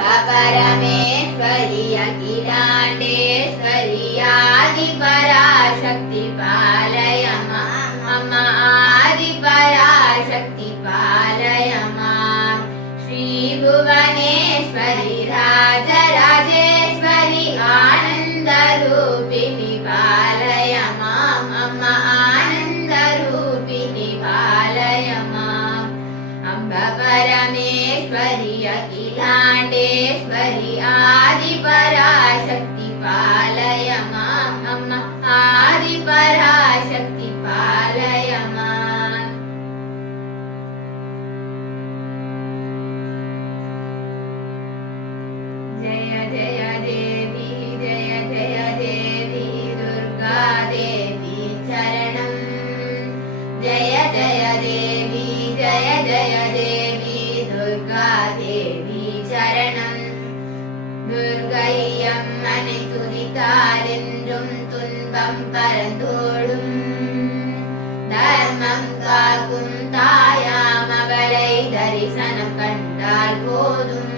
परमेश्वरी अखिलाण्डेश्वरी आदिपराशक्ति पालय माम् आदिपराशक्ति पालय माम् श्रीभुवनेश्वरी राजराजेश्वरी आनन्दरूपिणि पालय माम् आनन्दरूपिणि पालय माम् अम्ब परमेश्वरी अखिलाण्डेश्वरी आदिपराशक्ति पालय माम् आदिपराशक्ति पालय माम् जय जय देवी दुर्गा देवी चरणम् जय जय देवी दुर्गा देवी चरणम् दुर्गैयம்மனை துதித்தாலென்றும் துன்பம் பறந்தோடும் தர்மம் காக்கும் தாயாம் அவளை தரிசனம் கண்டால் போதும்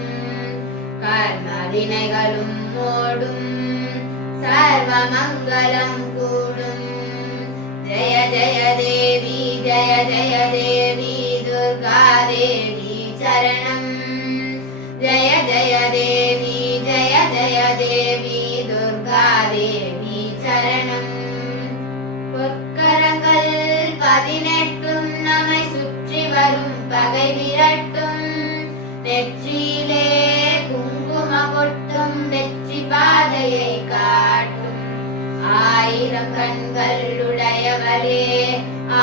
கர்ம வினைகளும் ஓடும் சர்வ மங்களம் கூடும் ஜய ஜய தேவி दुर्गा देवी चरणम् जय जय देवी दुर्गा देवी चरणम् பொற்கரங்கள் 18 நம்மை சுற்றி வரும் பகை விரட்டும் நெற்றியிலே குங்கும பொட்டும் வெற்றி பாதையை காட்டும் 1000 கண்கள் உடையவளே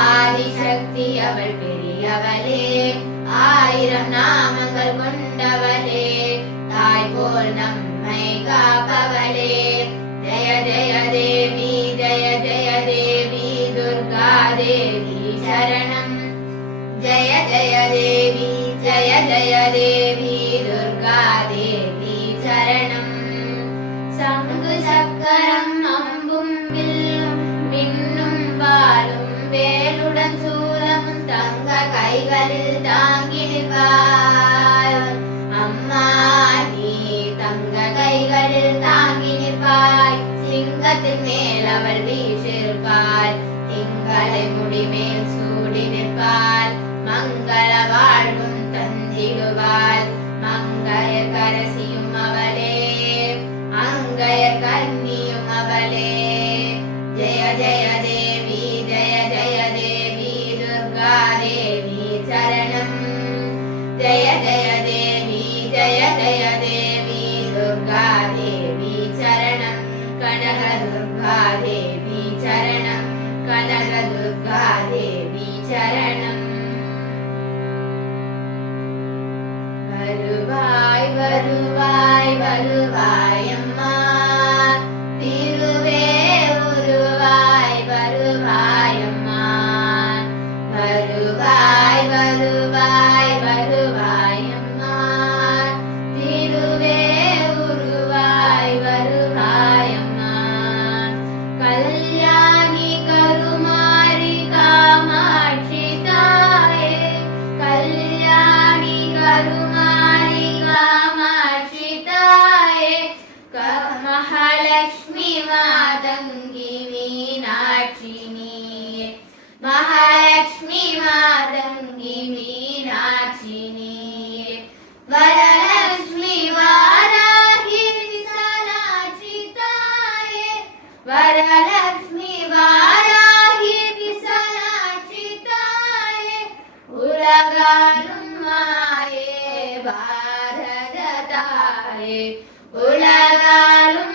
ஆதிசக்தி அவள் பெரியவளே 1000 நாமங்கள் கொண்டவளே தாய் போல் நம்மை காப்பவளே ஜய ஜய தேவி दुर्गा देवी शरणम् जय जय देवी दुर्गा देवी शरणम् சங்கு சக்கரம் அம்பும் வில்லும் மின்னும் வாளும் வேலுடன் சூலமும் தங்க கைகளில் தாங்கி நிற்பாள் அம்மா நீ தங்க கைகளில் தாங்கி நிற்பாய் சிங்கத்தின் மேல் அவள் வீற்றிருப்பாள் திங்களை முடிமேல் சூடி நிற்பாள் மங்கள வாழ்வும் தந்திடுவாள் மங்கைய கரசியும் அவளே அங்கய கன்னியும் அவளே ஜய ஜய தேவி दुर्गा देवी चरणम् जय जय देवी दुर्गा देवी चरणम् कनक दुर्गा देवी चरणम् कनक दुर्गा देवी चरणम् வருவாய் வருவாய் வருவாய் அம்மா திருவே உருவாய் வருவாய் அம்மா வருவாய் வருவாய் வருவாய் அம்மா திருவே உருவாய் வருவாய் அம்மா கல்யாணி கருமாரி காமாட்சி தாயே கல்யாணி கருமாரி காமாட்சி தாயே மகாலட்சுமி மாதங்கி மீனாட்சி நீயே महालक्ष्मी मातंगी मीनाक्षी नीये वरलक्ष्मी वाराही विशालाक्षी ताये वरलक्ष्मी वाराही विशालाक्षी ताये उलगालुम माये भारत ताये उलगालुम